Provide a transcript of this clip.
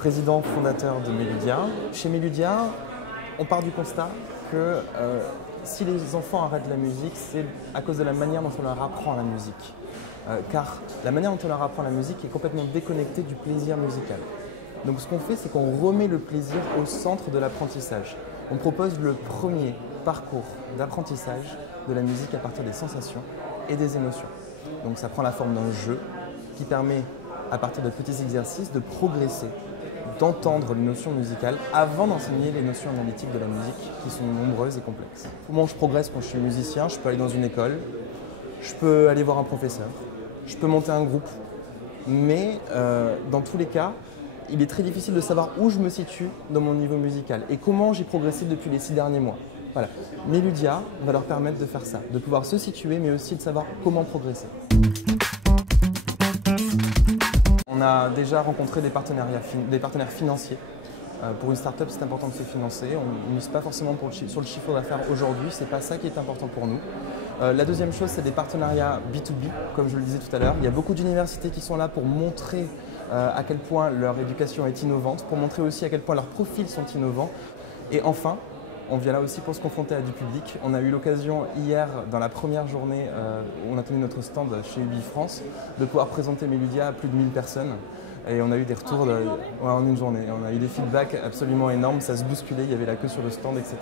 président fondateur de Meludia. Chez Meludia, on part du constat que si les enfants arrêtent la musique, c'est à cause de la manière dont on leur apprend la musique. Car la manière dont on leur apprend la musique est complètement déconnectée du plaisir musical. Donc ce qu'on fait, c'est qu'on remet le plaisir au centre de l'apprentissage. On propose le premier parcours d'apprentissage de la musique à partir des sensations et des émotions. Donc ça prend la forme d'un jeu qui permet, à partir de petits exercices, de progresser, d'entendre les notions musicales avant d'enseigner les notions analytiques de la musique qui sont nombreuses et complexes. Comment je progresse quand je suis musicien? Je peux aller dans une école, je peux aller voir un professeur, je peux monter un groupe, mais dans tous les cas, il est très difficile de savoir où je me situe dans mon niveau musical et comment j'ai progressé depuis les 6 derniers mois. Voilà. Meludia va leur permettre de faire ça, de pouvoir se situer, mais aussi de savoir comment progresser. On a déjà rencontré des partenaires financiers. Pour une start-up, c'est important de se financer. On ne mise pas forcément sur le chiffre d'affaires aujourd'hui, ce n'est pas ça qui est important pour nous. La deuxième chose, c'est des partenariats B2B, comme je le disais tout à l'heure. Il y a beaucoup d'universités qui sont là pour montrer à quel point leur éducation est innovante, pour montrer aussi à quel point leurs profils sont innovants. Et enfin, on vient là aussi pour se confronter à du public. On a eu l'occasion hier, dans la première journée où on a tenu notre stand chez Ubi France, de pouvoir présenter Meludia à plus de 1000 personnes. Et on a eu des retours en une journée. On a eu des feedbacks absolument énormes, ça se bousculait, il y avait la queue sur le stand, etc.